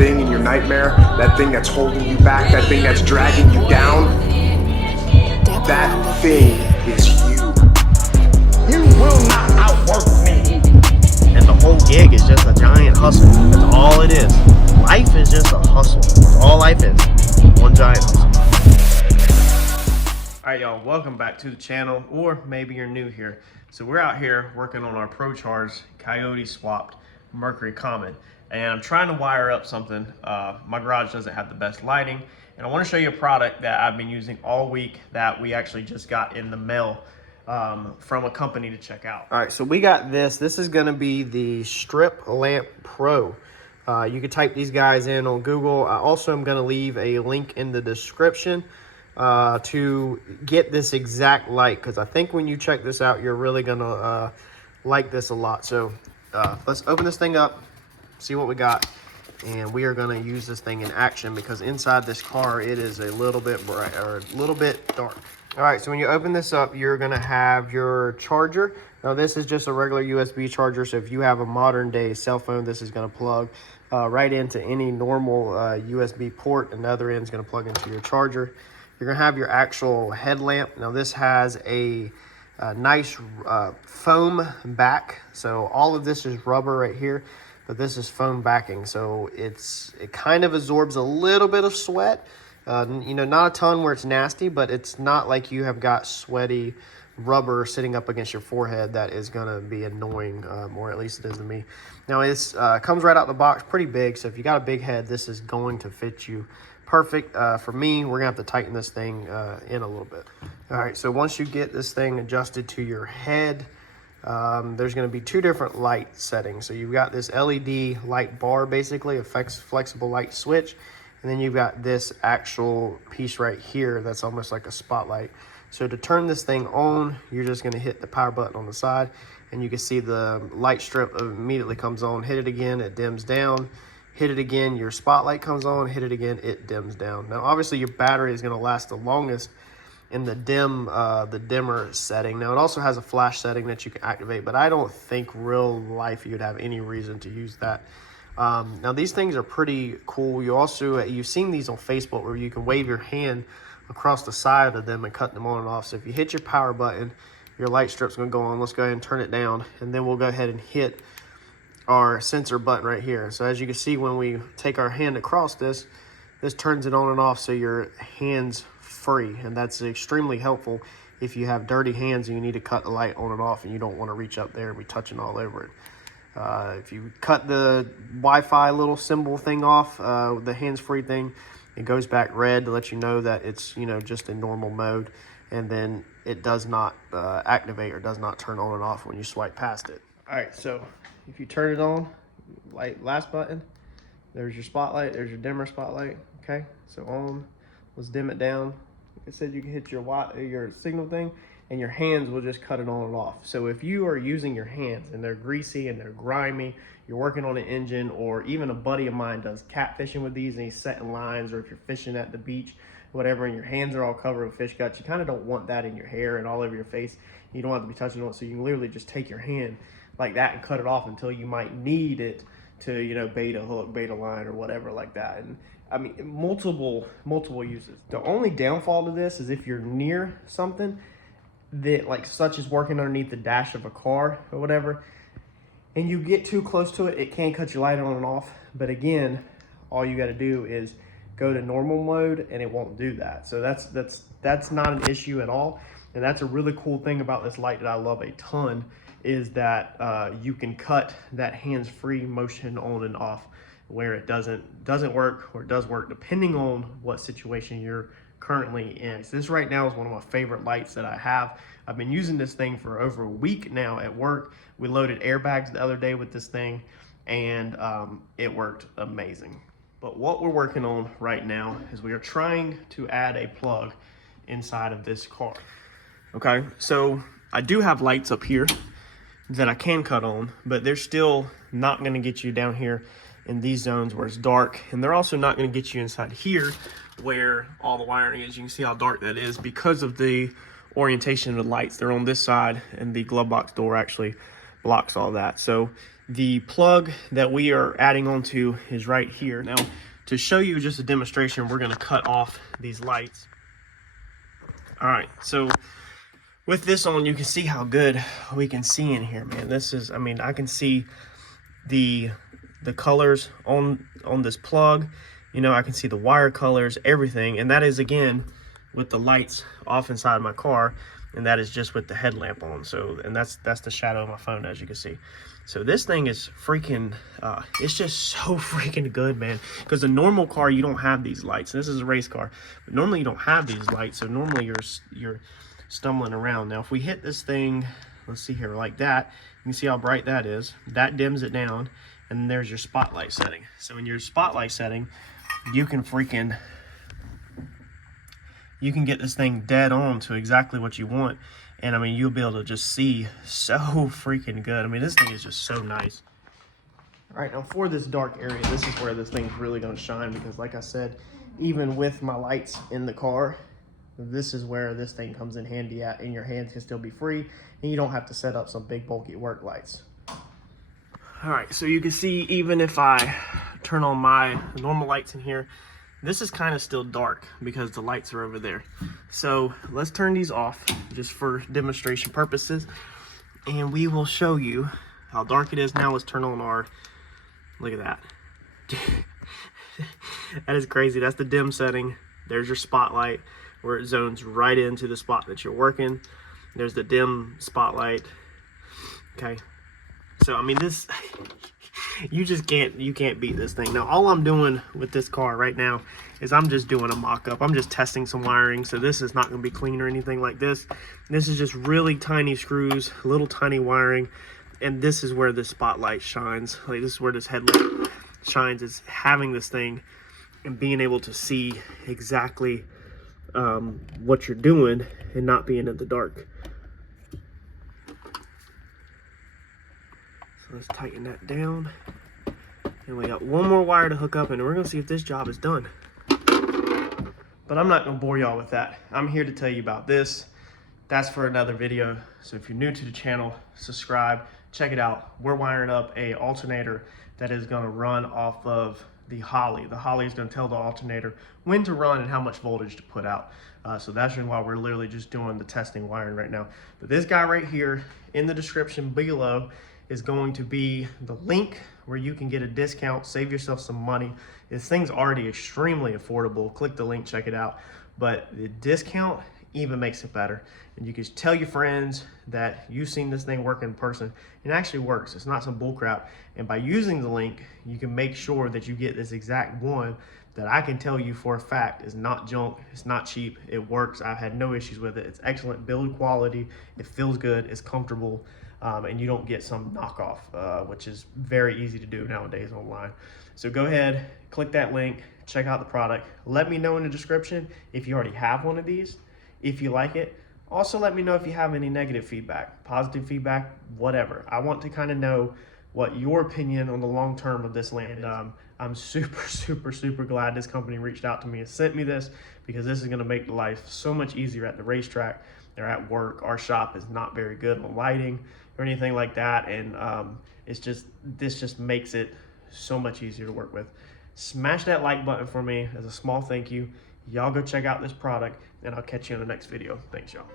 thing in your nightmare, that thing that's holding you back, that thing that's dragging you down, that thing is you. You will not outwork me. And the whole gig is just a giant hustle. That's all it is. Life is just a hustle. That's all life is. One giant hustle. Alright y'all, welcome back to the channel, or maybe you're new here. So we're out here working on our Procharged Coyote swapped Mercury Comet. And I'm trying to wire up something. My garage doesn't have the best lighting. And I want to show you a product that I've been using all week that we actually just got in the mail from a company to check out. All right, so we got this. This is going to be the StripLamp Pro. You can type these guys in on Google. I also am going to leave a link in the description to get this exact light, because I think when you check this out, you're really going to like this a lot. So let's open this thing up, see what we got. And we are going to use this thing in action, because inside this car it is a little bit bright, or a little bit dark. All right, so when you open this up, you're going to have your charger. Now this is just a regular USB charger, so if you have a modern day cell phone, this is going to plug right into any normal USB port, and the other end is going to plug into your charger. You're going to have your actual headlamp. Now this has a nice foam back, so all of this is rubber right here, but this is foam backing, so it kind of absorbs a little bit of sweat. You know, not a ton where it's nasty, but it's not like you have got sweaty rubber sitting up against your forehead that is going to be annoying, or at least it is to me. Now it comes right out the box, pretty big, so if you got a big head, this is going to fit you perfect. For me, we're going to have to tighten this thing in a little bit. All right, so once you get this thing adjusted to your head, there's going to be two different light settings. So you've got this LED light bar, basically a flexible light switch, and then you've got this actual piece right here that's almost like a spotlight. So to turn this thing on, you're just going to hit the power button on the side, and you can see the light strip immediately comes on. Hit it again, it dims down. Hit it again, your spotlight comes on. Hit it again, it dims down. Now obviously your battery is going to last the longest in the dimmer setting. Now it also has a flash setting that you can activate, but I don't think real life you'd have any reason to use that. Now these things are pretty cool. You've seen these on Facebook where you can wave your hand across the side of them and cut them on and off. So if you hit your power button, your light strip's gonna go on. Let's go ahead and turn it down, and then we'll go ahead and hit our sensor button right here. So as you can see, when we take our hand across this turns it on and off, so your hand's free, and that's extremely helpful if you have dirty hands and you need to cut the light on and off and you don't want to reach up there and be touching all over it. If you cut the Wi-Fi little symbol thing off, the hands-free thing, it goes back red to let you know that it's, you know, just in normal mode, and then it does not activate or does not turn on and off when you swipe past it. All right, so if you turn it on, last button, there's your spotlight, there's your dimmer spotlight. Okay, so on, let's dim it down. Like I said, you can hit your signal thing, and your hands will just cut it on and off. So if you are using your hands and they're greasy and they're grimy, you're working on an engine, or even a buddy of mine does catfishing with these and he's setting lines, or if you're fishing at the beach, whatever, and your hands are all covered with fish guts, you kind of don't want that in your hair and all over your face. You don't have to be touching on it, so you can literally just take your hand like that and cut it off until you might need it to, you know, bait a hook, bait a line, or whatever like that. And I mean, multiple uses. The only downfall to this is if you're near something that, like, such as working underneath the dash of a car or whatever, and you get too close to it, it can cut your light on and off. But again, all you got to do is go to normal mode and it won't do that. So that's not an issue at all. And that's a really cool thing about this light that I love a ton, is that you can cut that hands-free motion on and off, where it doesn't work, or it does work, depending on what situation you're currently in. So this right now is one of my favorite lights that I have. I've been using this thing for over a week now at work. We loaded airbags the other day with this thing, and it worked amazing. But what we're working on right now is we are trying to add a plug inside of this car. Okay, so I do have lights up here that I can cut on, but they're still not going to get you down here in these zones where it's dark, and they're also not going to get you inside here where all the wiring is. You can see how dark that is because of the orientation of the lights. They're on this side, and the glove box door actually blocks all that. So the plug that we are adding onto is right here. Now, to show you just a demonstration, we're going to cut off these lights. All right, so with this on, you can see how good we can see in here, man. This is, I mean, I can see the colors on this plug. You know, I can see the wire colors, everything, and that is again with the lights off inside my car, and that is just with the headlamp on. So, and that's the shadow of my phone, as you can see. So this thing is freaking, it's just so freaking good, man. Because the normal car, you don't have these lights. This is a race car, but normally you don't have these lights. So normally you're stumbling around. Now, if we hit this thing, let's see here, like that, you can see how bright that is. That dims it down, and then there's your spotlight setting. So in your spotlight setting, you can get this thing dead on to exactly what you want. And I mean, you'll be able to just see so freaking good. I mean, this thing is just so nice. All right, now for this dark area, this is where this thing's really gonna shine, because like I said, even with my lights in the car, this is where this thing comes in handy at, and your hands can still be free, and you don't have to set up some big bulky work lights. All right, so you can see even if I turn on my normal lights in here, this is kind of still dark because the lights are over there. So let's turn these off just for demonstration purposes, and we will show you how dark it is. Now let's turn on our, look at that. That is crazy. That's the dim setting. There's your spotlight where it zones right into the spot that you're working. There's the dim spotlight. Okay. So, I mean, this, you can't beat this thing. Now, all I'm doing with this car right now is I'm just doing a mock-up. I'm just testing some wiring, so this is not going to be clean or anything like this. This is just really tiny screws, little tiny wiring, and this is where the spotlight shines. Like, this is where this headlamp shines, is having this thing and being able to see exactly what you're doing and not being in the dark. Let's tighten that down. And we got one more wire to hook up, and we're gonna see if this job is done. But I'm not gonna bore y'all with that. I'm here to tell you about this. That's for another video. So if you're new to the channel, subscribe, check it out. We're wiring up a alternator that is gonna run off of the Holly. The Holly is gonna tell the alternator when to run and how much voltage to put out. So that's why we're literally just doing the testing wiring right now. But this guy right here, in the description below, is going to be the link where you can get a discount, save yourself some money. This thing's already extremely affordable. Click the link, check it out. But the discount even makes it better. And you can tell your friends that you've seen this thing work in person. It actually works. It's not some bullcrap. And by using the link, you can make sure that you get this exact one that I can tell you for a fact is not junk, it's not cheap, it works. I've had no issues with it. It's excellent build quality, it feels good, it's comfortable. And you don't get some knockoff, which is very easy to do nowadays online. So go ahead, click that link, check out the product. Let me know in the description if you already have one of these, if you like it. Also, let me know if you have any negative feedback, positive feedback, whatever. I want to kind of know what your opinion on the long term of this lamp is. I'm super glad this company reached out to me and sent me this, because this is going to make life so much easier at the racetrack or at work. Our shop is not very good on lighting or anything like that, and this just makes it so much easier to work with. Smash that like button for me as a small thank you. Y'all go check out this product, and I'll catch you in the next video. Thanks, y'all.